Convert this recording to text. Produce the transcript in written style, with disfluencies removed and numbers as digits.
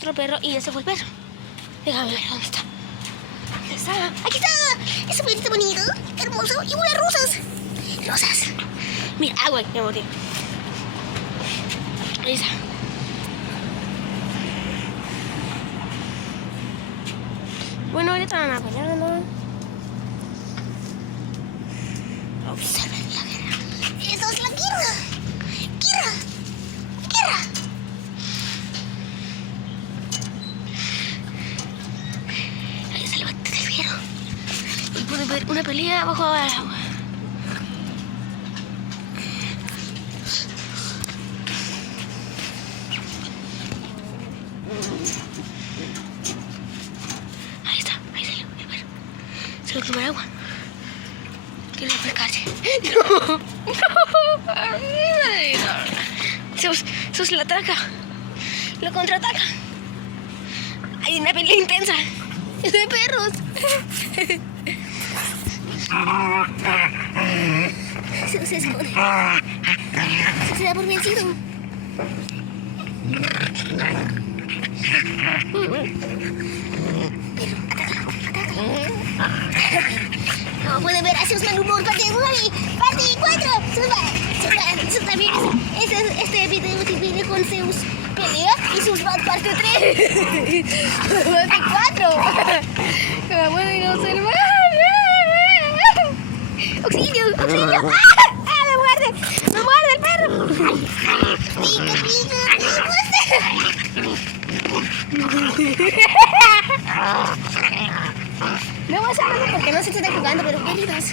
otro perro y ese fue el perro. Déjame ver dónde está. ¿Dónde está? ¡Aquí está! ¡Ese perrito bonito! ¡Qué hermoso! ¡Y unas rosas! ¡Rosas! Mira, agua, mi amor. Ahí está. Bueno, ahorita van a bañarnos. Observen la guerra. ¡Esa es la guerra! ¡Guerra! ¡Guerra! Ahí está el bate del fierro. Y pueden ver una pelea bajo el agua. Se lo tomar agua. Quiero refrescarse. No. Sus la ataca. Lo contraataca. Hay una pelea intensa. Es de perros. Se esconde. Se da por vencido. Pero, como pueden ver, hace un mal humor, parte 9, parte 4. También este video que viene con Zeus pelea y sus bad parte 3. Parte 4. Como pueden observar. ¡Auxilio! ¡Auxilio! ¡Ah! ¡Me muerde! ¡Me muerde el perro! ¡Pica, pica, no vas a hablar porque no sé si está jugando, pero queridos.